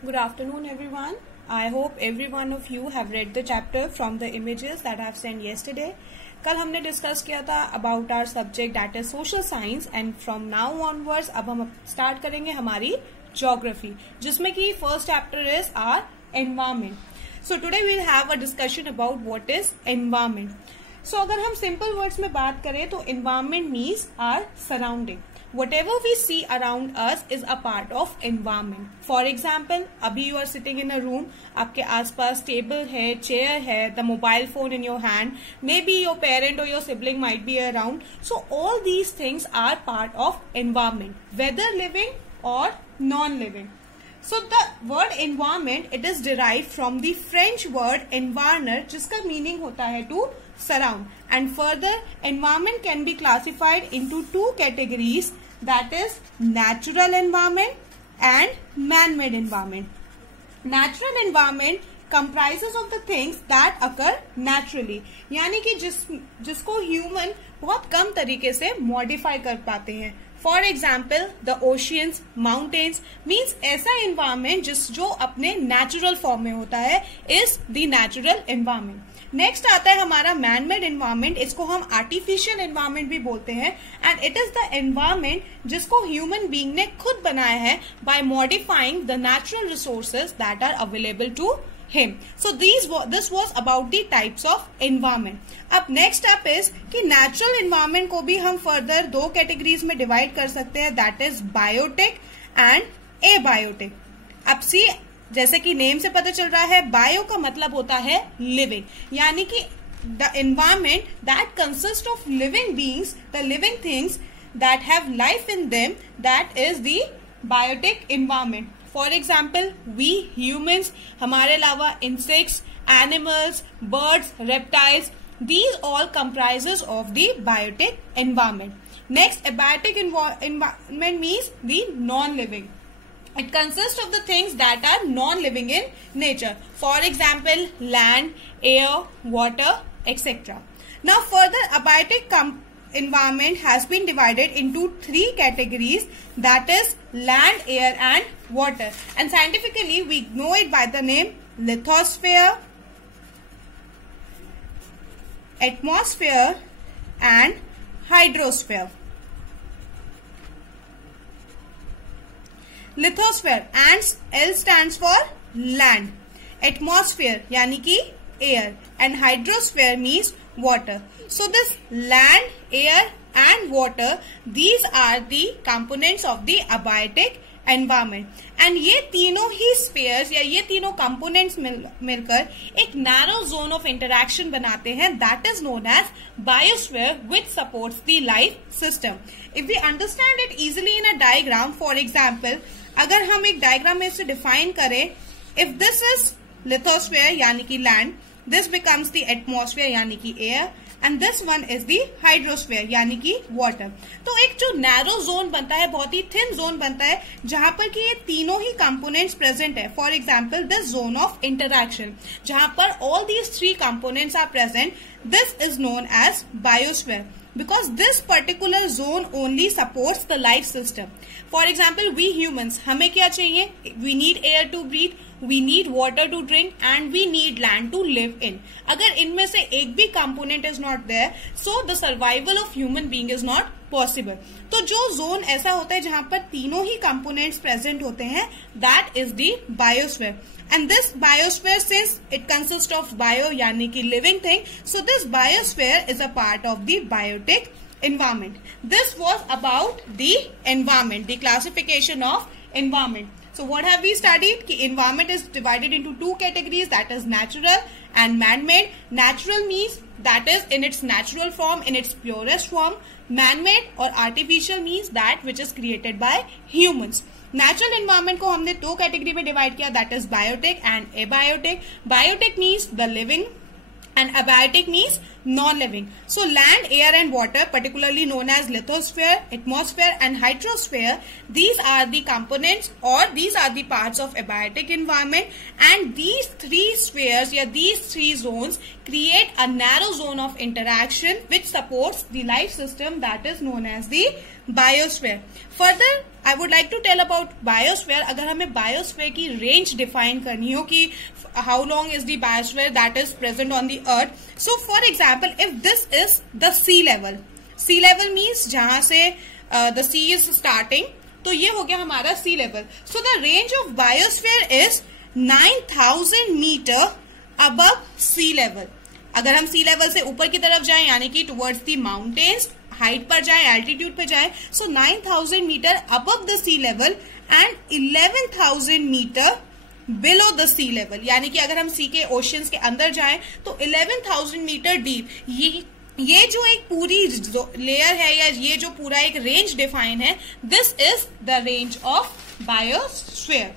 Good afternoon, everyone. I hope every one of you have read the chapter from the images that I have sent yesterday. कल हमने discuss किया था about our subject that is social science and from now onwards अब हम start करेंगे हमारी geography, जिसमें कि first chapter is our environment. So today we will have a discussion about what is environment. So अगर हम सिंपल वर्ड्स में बात करें तो environment means our surrounding. Whatever we see around us is a part of environment. For example, अभी you are sitting in a room, आपके आसपास table है, चेयर है, the mobile phone in your hand, maybe your parent or your sibling might be around. So all these things are part of environment, whether living or non-living. So the word environment, it is derived from the French word environner, जिसका meaning होता है to surround. And further, environment can be classified into two categories, that is natural environment and man-made environment. Natural environment comprises of the things that occur naturally, यानी कि जिसको human बहुत कम तरीके से modify कर पाते हैं. For example the oceans, mountains means ऐसा एनवायरमेंट जो अपने नेचुरल फॉर्म में होता है is the natural environment. Next आता है हमारा मैन मेड एनवायरमेंट. इसको हम आर्टिफिशियल एनवायरमेंट भी बोलते हैं and it is the environment जिसको ह्यूमन बीइंग ने खुद बनाया है by modifying the natural resources that are available to him. So this was about the types of environment. अब next step is कि natural environment को भी हम further दो categories में divide कर सकते हैं, that is biotic and abiotic. अब see, जैसे कि name से पता चल रहा है, bio का मतलब होता है living, यानी कि the environment that consists of living beings, the living things that have life in them, that is the biotic environment. For example we humans, हमारे अलावा insects, animals, birds, reptiles, these all comprises of the biotic environment. Next, abiotic environment means the non living. It consists of the things that are non-living in nature. For example, land, air, water, etc. Now, further, abiotic environment has been divided into three categories, that is land, air and water, and scientifically we know it by the name lithosphere, atmosphere and hydrosphere. Lithosphere, and L stands for land, atmosphere yani ki air and hydrosphere means water. So this land, air and water, these are the components of the abiotic environment. And ये तीनों ही spheres या ये तीनों components मिलकर एक narrow zone of interaction बनाते हैं, that is known as biosphere, which supports the life system. If we understand it easily in a diagram, for example, अगर हम एक diagram में इसे define करें, if this is lithosphere यानी कि land, this becomes the atmosphere यानी कि air, and this one is the hydrosphere यानी कि water. तो एक जो narrow zone बनता है, बहुत ही thin zone बनता है, जहां पर कि ये तीनों ही components present है. For example, this zone of interaction, जहां पर all these three components are present, this is known as biosphere, because this particular zone only supports the life system. For example, we humans, हमें क्या चाहिए? We need air to breathe, we need water to drink and we need land to live in. अगर इनमें से एक भी component is not there, so the survival of human being is not possible. तो जो zone ऐसा होता है जहां पर तीनों ही components present होते हैं, that is the biosphere. And this biosphere, since it consists of bio यानी कि living thing, so this biosphere is a part of the biotic environment. This was about the environment, the classification of environment. So what have we studied? कि environment is divided into two categories, that is natural and man-made. Natural means that is in its natural form, in its purest form. Man-made or artificial means that which is created by humans. Natural environment को हमने दो category में divide किया, that is biotic and abiotic. Biotic means the living and abiotic means non-living. So land, air and water, particularly known as lithosphere, atmosphere and hydrosphere, these are the components or these are the parts of abiotic environment, and these three spheres या these three zones create a narrow zone of interaction which supports the life system that is known as the biosphere. Further, I would like to tell about biosphere. अगर हमें biosphere की range define करनी हो कि how long is the biosphere that is present on the earth, so for example if this is the sea level means जहां से the C is starting, तो ये हो गया हमारा sea level. So the range of biosphere is 9000 metre above sea level. अगर हम सी level से ऊपर की तरफ जाएं यानी कि टुवर्ड्स द माउंटेन्स, हाइट पर जाएं, एल्टीट्यूड पे जाएं, so 9000 metre above the sea level and 11000 metre below the sea level. यानी कि अगर हम सी के ओशियंस के अंदर जाएं तो 11000 मीटर डीप. ये जो एक पूरी लेयर है या ये जो पूरा एक रेंज डिफाइन है, this is the range of biosphere.